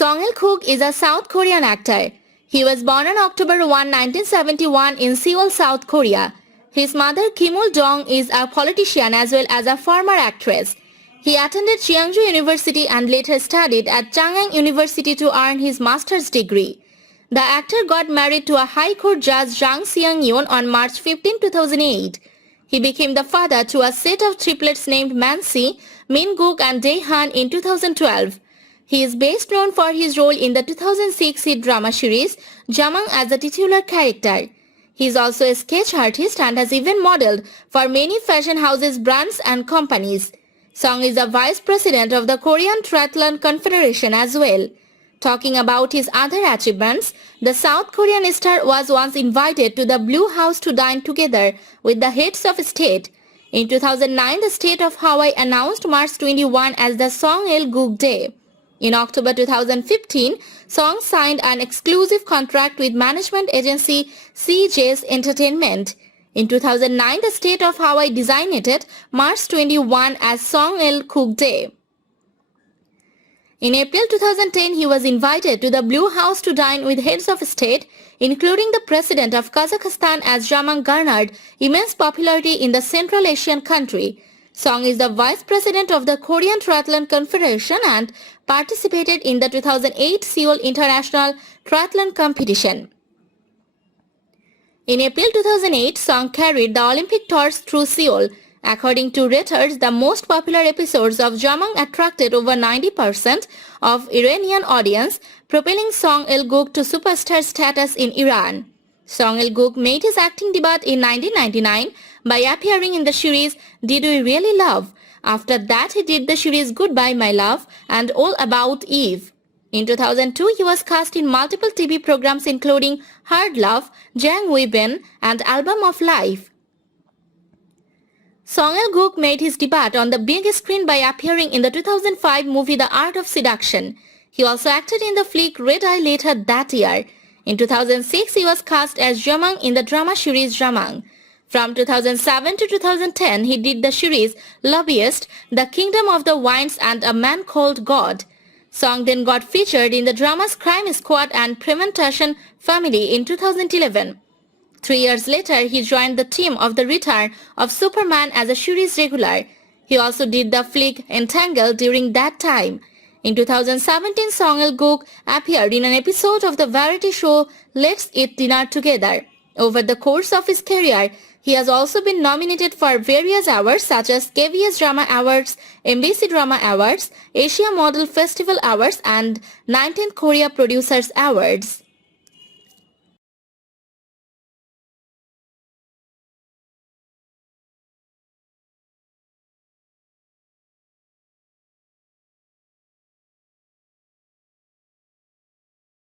Il-kook is a South Korean actor. He was born on October 1, 1971 in Seoul, South Korea. His mother Kim Eul-dong is a politician as well as a former actress. He attended Cheongju University and later studied at Chung-Ang University to earn his master's degree. The actor got married to a High Court Judge Jung Seung-yeon on March 15, 2008. He became the father to a set of triplets named Mansi, Guk and Dae Han in 2012. He is best known for his role in the 2006 hit drama series Jumong as a titular character. He is also a sketch artist and has even modeled for many fashion houses, brands and companies. Seung is the vice president of the Korean Triathlon Confederation as well. Talking about his other achievements, the South Korean star was once invited to the Blue House to dine together with the heads of state. In 2009, the state of Hawaii announced March 21 as the Seoul-Guk Day. In October 2015, Seung signed an exclusive contract with management agency CJ's Entertainment. In 2009, the state of Hawaii designated March 21 as Seoul-Guk Day. In April 2010, he was invited to the Blue House to dine with heads of state, including the president of Kazakhstan, as Jumong garnered immense popularity in the Central Asian country. Seung is the vice president of the Korean Triathlon Confederation and participated in the 2008 Seoul International Triathlon Competition. In April 2008, Seung carried the Olympic torch through Seoul. According to raters, the most popular episodes of Jumong attracted over 90% of Iranian audience, propelling Seung Il-kook to superstar status in Iran. Seung Il-kook made his acting debut in 1999 by appearing in the series Did We Really Love? After that, he did the series Goodbye My Love and All About Eve. In 2002, he was cast in multiple TV programs including Hard Love, Jang We-bin and Album of Life. Seung Il-kook made his debut on the big screen by appearing in the 2005 movie The Art of Seduction. He also acted in the flick Red Eye later that year. In 2006, he was cast as Jumong in the drama series Jumong. From 2007 to 2010, he did the series Lobbyist, The Kingdom of the Winds and A Man Called God. Seung then got featured in the dramas Crime Squad and Prementation Family in 2011. 3 years later, he joined the team of The Return of Superman as a series regular. He also did the flick Entangled during that time. In 2017, Seung Il-kook appeared in an episode of the variety show Let's Eat Dinner Together. Over the course of his career, he has also been nominated for various awards such as KBS Drama Awards, MBC Drama Awards, Asia Model Festival Awards and 19th Korea Producers Awards.